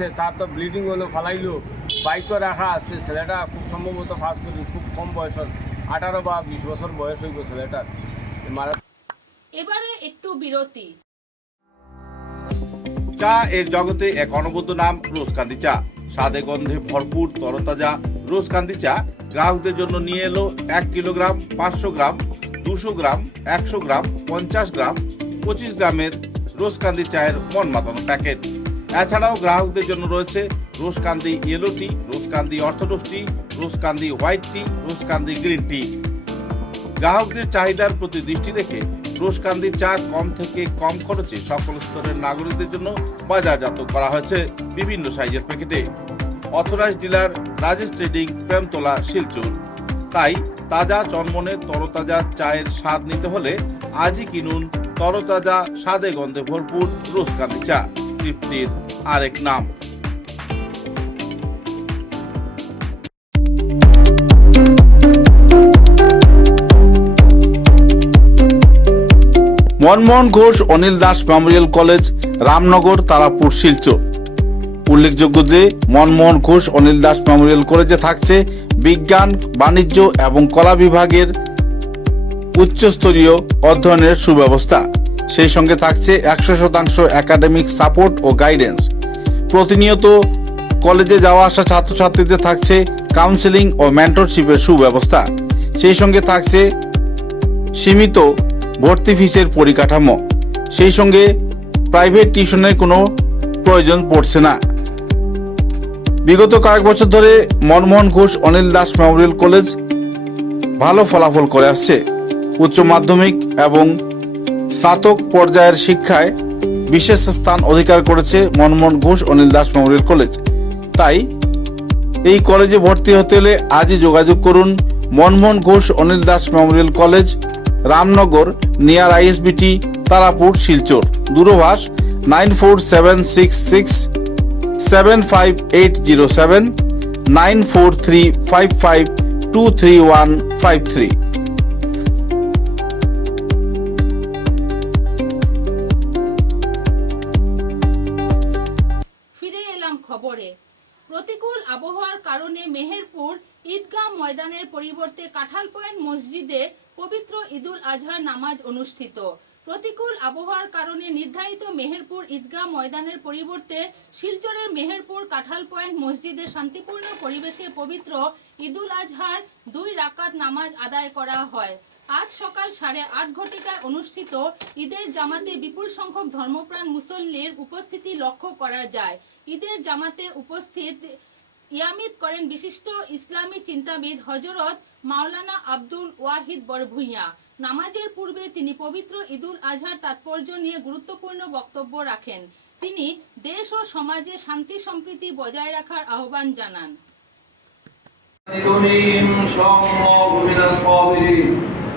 গেছে, তার তো ব্লিডিং হলো, ফালাইলো, বাইকও রাখা আছে। ছেলেটা খুব সম্ভবত ফার্স্ট করি খুব কম বয়স, 18 বা 20 বছর বয়স হইব ছেলেটার। মারা এবারে একটু বিরতি। চা এর জগতে এক অনবদ্য নাম রোজকান্দি চা। স্বাদে গন্ধে ভরপুর তরতাজা রোজকান্দি চা গ্রাহকদের জন্য নিয়ে এলো 1 কিলোগ্রাম, 500 গ্রাম, 200 গ্রাম, 100 গ্রাম, 50 গ্রাম, 25 গ্রামের রোজকান্দি চায়ের মন মাতানো প্যাকেট। এছাড়াও গ্রাহকদের জন্য রয়েছে রোজকান্দি ইয়েলো টি, রোজকান্দি অর্থোডক্স টি, রোজকান্দি হোয়াইট টি, রোজকান্দি গ্রিন টি। গ্রাহকদের চাহিদার প্রতি দৃষ্টি রেখে রোজকান্দি চা কম থেকে কম খরচে সকল স্তরের নাগরিকদের জন্য বাজারজাত করা হয়েছে বিভিন্ন সাইজের প্যাকেটে। Authorise dealer Rajesh trading, Premtala, Silchar. তাই তাজা চনমনে তরতাজা চায়ের স্বাদ নিতে হলে আজই কিনুন তরতাজা স্বাদে গন্ধে ভরপুর রোজকান্দি চা, তৃপ্তির আরেক নাম। Manmohan Ghosh Anil Das memorial college, Ramnagar, Tarapur, Silchar. উল্লেখযোগ্য যে মনমোহন ঘোষ অনিল দাস মেমোরিয়াল কলেজে থাকছে বিজ্ঞান, বাণিজ্য এবং কলা বিভাগের উচ্চস্তরীয় অধ্যয়নের সুব্যবস্থা। সেই সঙ্গে থাকছে 100% একাডেমিক সাপোর্ট ও গাইডেন্স। প্রতিনিয়ত কলেজে যাওয়া আসা ছাত্রছাত্রীদের থাকছে কাউন্সেলিং ও মেন্টরশিপের সুব্যবস্থা। সেই সঙ্গে থাকছে সীমিত ভর্তি ফিসের পরিকাঠামো। সেই সঙ্গে প্রাইভেট টিউশনের কোনো প্রয়োজন পড়ছে না। বিগত কয়েক বছর ধরে মনমোহন ঘোষ অনিল দাস মেমোরিয়াল কলেজ ভালো ফলাফল করে আসছে। উচ্চ মাধ্যমিক এবং স্নাতক পর্যায়ের শিক্ষায় বিশেষ স্থান অধিকার করেছে মনমোহন ঘোষ অনিল দাস মেমোরিয়াল কলেজ। তাই এই কলেজে ভর্তি হতে হলে আজই যোগাযোগ করুন Manmohan Ghosh Anil Das memorial college, Ramnagar, near ISBT, Tarapur, Silchar. দূরভাষ 9476675807, 9435523153। ফিরে এলাম খবরে। প্রতিকূল আবহাওয়ার কারণে মেহেরপুর ঈদগাহ ময়দানের পরিবর্তে কাঁঠাল পয়েন্ট মসজিদে পবিত্র ঈদুল আজহার নামাজ অনুষ্ঠিত। প্রতিকূল আবহাওয়ার কারণে নির্ধারিত মেহেরপুর ঈদগাহ ময়দানের পরিবর্তে শিলচরের মেহেরপুর কাঁঠাল পয়েন্ট মসজিদে শান্তিপূর্ণ পরিবেশে পবিত্র ঈদুল আজহার 2 রাকাত নামাজ আদায় করা হয়। আজ সকাল 8:30 ঘটিকায় অনুষ্ঠিত ঈদের জামাতে বিপুল সংখ্যক ধর্মপ্রাণ মুসল্লির উপস্থিতি লক্ষ্য করা যায়। ঈদের জামাতে উপস্থিত ইয়ামিদ করেন বিশিষ্ট ইসলামী চিন্তাবিদ হযরত মাওলানা আব্দুল ওয়াহিদ বরভুইয়া। নামাজের পূর্বে তিনি পবিত্র ঈদুল আজহার তাৎপর্য নিয়ে গুরুত্বপূর্ণ বক্তব্য রাখেন। তিনি দেশ ও সমাজে শান্তি সম্প্রীতি বজায় রাখার আহ্বান জানান।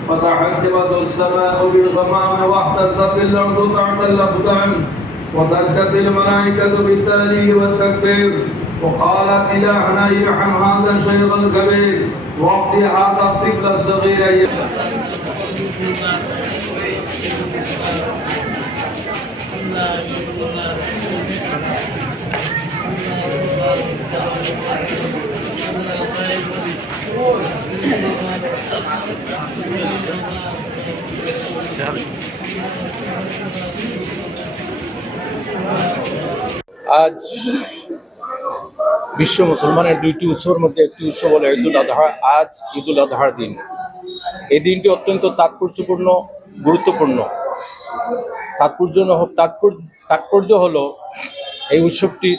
فتحجبت السماء بالغمام واهتزت الأرض تحت الأقدام وضجت الملائكة بالتهليل والتكبير وقالت إلهنا ارحم هذا الشيخ الكبير واعطي هذا الطفل الصغير. আজ বিশ্ব মুসলমানের 2টি উৎসবের মধ্যে একটি উৎসব হলো ঈদুল আজহা। আজ ঈদুল আজহার দিন। এই দিনটি অত্যন্ত তাৎপর্যপূর্ণ, গুরুত্বপূর্ণ। তাৎপর্য হলো এই উৎসবটি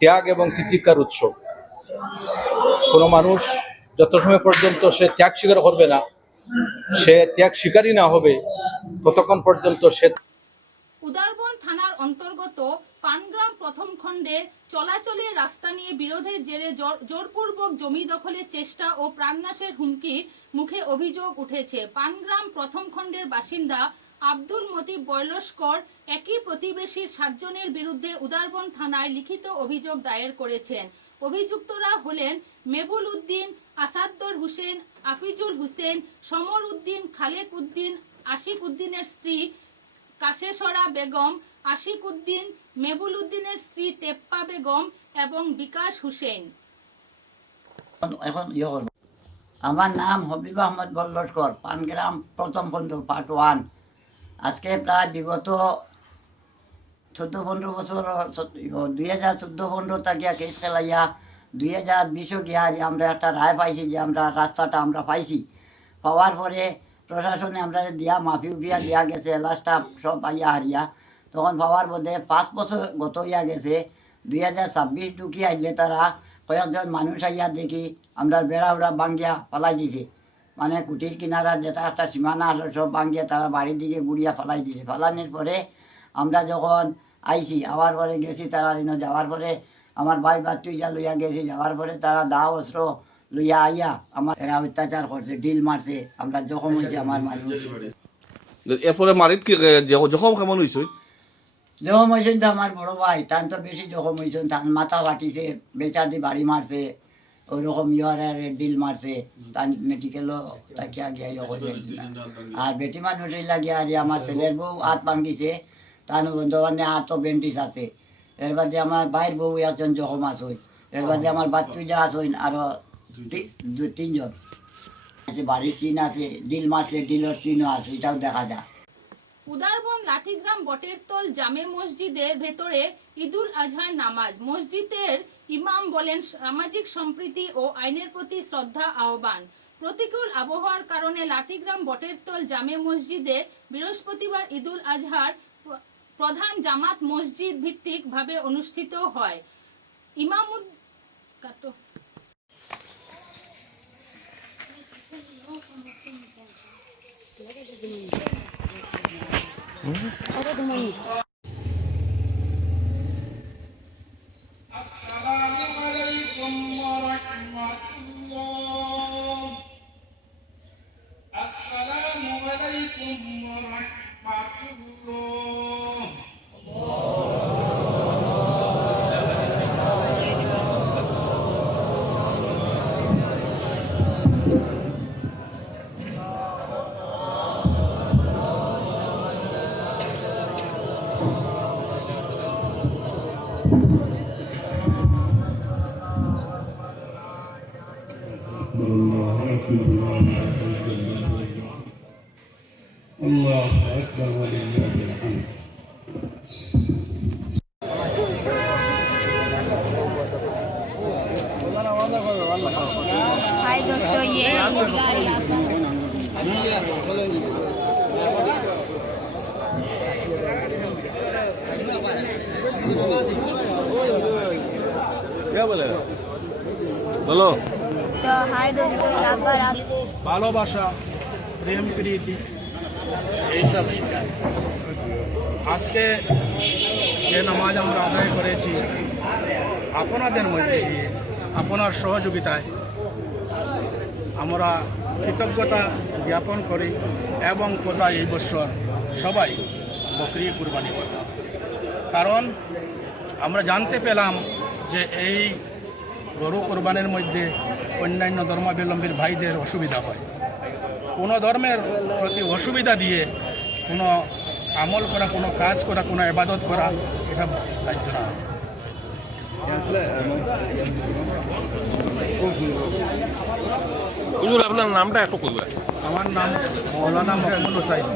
ত্যাগ এবং তিতিক্ষার উৎসব। কোনো মানুষ যত সময় পর্যন্ত সে ত্যাগ স্বীকার করবে না, সে ত্যাগ স্বীকারই না হবে, ততক্ষণ পর্যন্ত সে। উদারবন থানার অন্তর্গত পানগ্রাম প্রথম খণ্ডে চলাচলের রাস্তা নিয়ে বিরোধের জেরে জোরপূর্বক জমি দখলের চেষ্টা ও প্রাণনাশের হুমকির মুখে অভিযোগ উঠেছে। পানগ্রাম প্রথম খণ্ডের বাসিন্দা আব্দুল মতিব বয়লস্কর একই প্রতিবেশীর 7 জনের বিরুদ্ধে উদারবন থানায় লিখিত অভিযোগ দায়ের করেছেন। অভিযুক্তরা হলেন মেবুল উদ্দিন, আসাদুর হোসেন, আফিজুল হোসেন, সমর উদ্দিন, খালেক উদ্দিন, আশিক উদ্দিনের স্ত্রী কাশেসরা বেগম, আশিক উদ্দিন, মেবুল উদ্দিনের স্ত্রী টেপ্পা বেগম এবং বিকাশ হুসেন। এখন করব। আমার নাম হবিব আহমদ বল্লস্কর, পানগ্রাম প্রথম খণ্ড পার্ট 1। আজকে প্রায় বিগত 14-15 বছর 2014-15 তাকিয়া কেস খেলাইয়া 2020 গিয়া আমরা একটা রায় পাইছি যে আমরা রাস্তাটা আমরা পাইছি। পাওয়ার পরে প্রশাসনে আমরা দিয়া মাফি উফিয়া দিয়া গেছে, লাস্টটা সব পাইয়া হারিয়া। তখন পাওয়ার মধ্যে 5 বছর গত হইয়া গেছে। 2026 ঢুকি আইলে তারা কয়েকজন মানুষ আইয়া দেখি আমরা বেড়া উড়া ভাঙ্গিয়া ফেলাই দিছে, মানে কুটির কিনারা যেটা একটা সীমানা হলো সব ভাঙ্গিয়া তারা বাড়ির দিকে গুড়িয়া ফেলাই দিছে। ফেলানোর পরে আমরা যখন আইছি আবার পরে গেছি তারা যাওয়ার পরে আমার ভাই বাচ্চুইয়া লইয়া গেছি, যাওয়ার পরে তারা দা অস্ত্র লইয়া আইয়া আমার এরা অত্যাচার করছে, ডিল মারছে, আমরা জখম হয়েছে আমার মানুষ। এরপরে মারিত কি জখম কেমন হয়েছে? জখম হয়েছেন তো আমার বড় ভাই, তার তো বেশি জখম হয়েছেন, তার মাথা ফাটিছে, বেচা দিয়ে বাড়ি মারছে, ওইরকম ডিল মারছে, তার মেডিকেলও তাকিয়া গিয়া আর বেটি মানুষ লাগিয়া আর আমার ছেলের বউ হাত ভাঙ্গিছে, তার বন্ধুবান্ধে আটও বেন্টিস আছে। এর বাদে আমার ভাইয়ের বউ একজন জখম আছে, এর বাদে আমার বাচ্চুজা আসইন আরো 2-3 জন। বাড়ির চিন আছে, ডিল মারছে, ডিলের চিনও আছে, এটাও দেখা যায়। উদারবন লাঠিগ্রাম বটেরতল জামে মসজিদের ভেতরে ঈদুল আজহার নামাজ। মসজিদের ইমাম বলেন সামাজিক সম্প্রীতি ও আইনের প্রতি শ্রদ্ধা আহ্বান। প্রতিকূল আবহাওয়ার কারণে লাঠিগ্রাম বটেরতল জামে মসজিদে বৃহস্পতিবার ঈদুল আজহার প্রধান জামাত মসজিদ ভিত্তিক ভাবে অনুষ্ঠিত হয়। الله أكبر ولله الحمد. हाय दोस्तों, ये क्या बोलेगा बोलो। तो हाय दोस्तों, यहाँ पर आप ভালোবাসা, প্রেম প্রীতি এইসব শিখায়। আজকে যে নামাজ আমরা আদায় করেছি আপনাদের মধ্যে দিয়ে, আপনার সহযোগিতায় আমরা কৃতজ্ঞতা জ্ঞাপন করি এবং কোথায় এই বছর সবাই বকরি কুরবানি করব। কারণ আমরা জানতে পেলাম যে এই গরু কোরবানির মধ্যে অন্যান্য ধর্মাবলম্বীর ভাইদের অসুবিধা হয়। কোনো ধর্মের প্রতি অসুবিধা দিয়ে কোনো আমল করা, কোনো কাজ করা, কোনো ইবাদত করা, এটা দায়িত্ব না। আপনার নামটা একটু করবেন। আমার নাম মৌলানা মোহাম্মদ হোসাইন।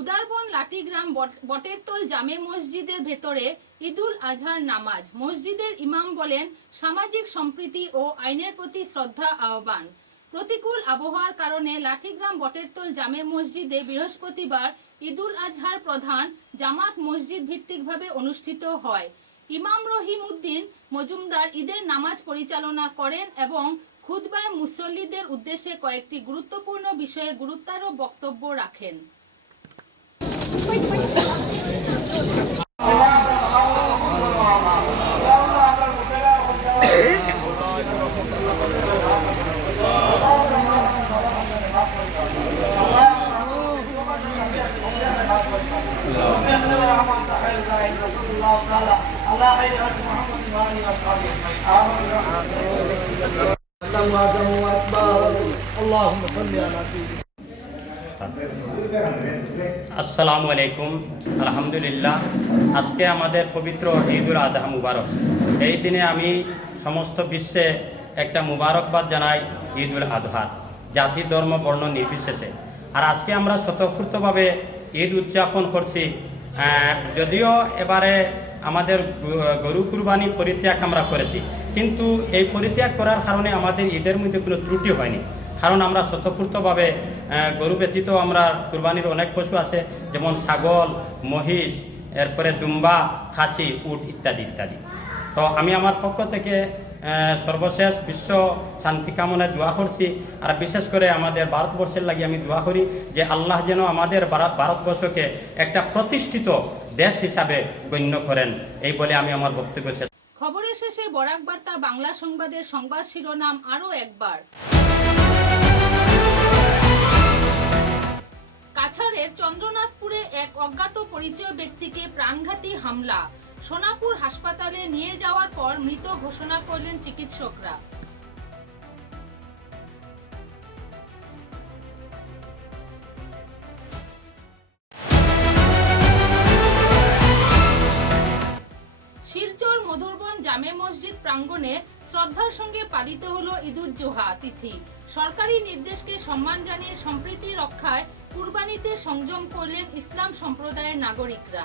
উদারবন লাঠিগ্রাম বটেরতল জামে মসজিদের ভেতরে ঈদুল আজহার নামাজ। মসজিদের ইমাম বলেন সামাজিক সম্প্রীতি ও আইনের প্রতি শ্রদ্ধা আহ্বান। প্রতিকূল আবহাওয়ার কারণে লাঠিগ্রাম বটেরতল জামে মসজিদে বৃহস্পতিবার ঈদুল আজহার প্রধান জামাত মসজিদ ভিত্তিকভাবে অনুষ্ঠিত হয়। ইমাম রহিম উদ্দিন মজুমদার ঈদের নামাজ পরিচালনা করেন এবং খুতবায় মুসল্লিদের উদ্দেশ্যে কয়েকটি গুরুত্বপূর্ণ বিষয়ে গুরুত্বারোপ বক্তব্য রাখেন। اللهم صل على سيدنا আসসালামু আলাইকুম, আলহামদুলিল্লাহ। আজকে আমাদের পবিত্র ঈদুল আজহা মুবারক। এই দিনে আমি সমস্ত বিশ্বে একটা মুবারকবাদ জানাই ঈদুল আজহা, জাতি ধর্ম বর্ণ নির্বিশেষে। আর আজকে আমরা স্বতঃস্ফূর্তভাবে ঈদ উদযাপন করছি। যদিও এবারে আমাদের গরু কুরবানি পরিত্যাগ আমরা করেছি, কিন্তু এই পরিত্যাগ করার কারণে আমাদের ঈদের মধ্যে কোনো ত্রুটি হয়নি। কারণ আমরা স্বতঃস্ফূর্তভাবে গরু ব্যতীত আমরা কুরবানির অনেক পশু আছে, যেমন ছাগল, মহিষ, এরপরে দুম্বা, খাসি, উট ইত্যাদি ইত্যাদি। তো আমি আমার পক্ষ থেকে সর্বশেষ বিশ্ব শান্তি কামনায় দোয়া করছি। আর বিশেষ করে আমাদের ভারতবর্ষের লাগি আমি দোয়া করি যে আল্লাহ যেন আমাদের ভারতবর্ষকে একটা প্রতিষ্ঠিত দেশ হিসাবে গণ্য করেন। এই বলে আমি আমার বক্তব্য শেষ। খবরের শেষে বরাক বার্তা বাংলা সংবাদের সংবাদ শিরোনাম আরো একবার। কাছাড়ের চন্দ্রনাথপুরে এক অজ্ঞাত পরিচয় ব্যক্তিকে প্রাণঘাতী হামলা। সোনাপুর হাসপাতালে নিয়ে যাওয়ার পর মৃত ঘোষণা করলেন চিকিৎসকরা। শিলচর মধুরবন জামে মসজিদ প্রাঙ্গণে শ্রদ্ধার সঙ্গে পালিত হলো ঈদুল জোহা তিথি। সরকারি নির্দেশকে সম্মান জানিয়ে সম্প্রীতি রক্ষায় কুরবানিতে সংযম করলেন ইসলাম সম্প্রদায়ের নাগরিকরা।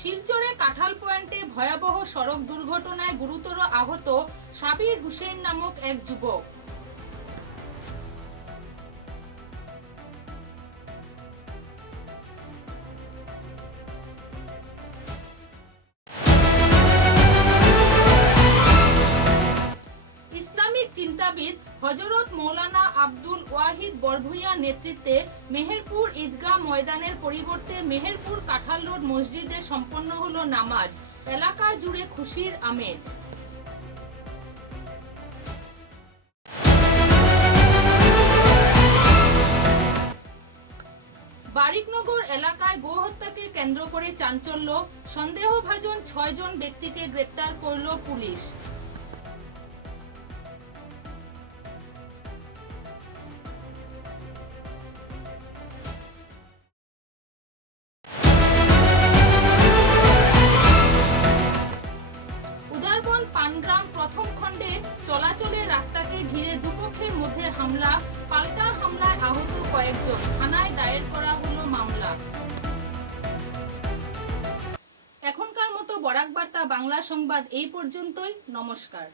শিলচরে কাঁঠাল পয়েন্টে ভয়াবহ সড়ক দুর্ঘটনায় গুরুতর আহত সাবির হুসেন নামক এক যুবক। ইসলামিক চিন্তাবিদ হযরত মৌলানা আব্দুল ওয়াহিদ বরভুইয়ার নেতৃত্বে মেহেরপুর ঈদগাহ ময়দানের পরিবর্তে মেহেরপুর কাঁঠাল রোড মসজিদে সম্পন্ন হলো নামাজ। এলাকা জুড়ে খুশির আমেজ। বারিকনগর এলাকায় গোহত্যাকে কেন্দ্র করে চাঞ্চল্য। সন্দেহভাজন ৬ জন ব্যক্তিকে গ্রেপ্তার করল পুলিশ। উদারবন পানগ্রাম প্রথম খণ্ডে চলাচলের রাস্তাকে ঘিরে দুপক্ষের মধ্যে হামলা। পাল্টা হামলায় আহত কয়েকজন। থানায় দায়ের করা হলো মামলা। এখনকার মতো বরাক বার্তা বাংলা সংবাদ এই পর্যন্তই। নমস্কার।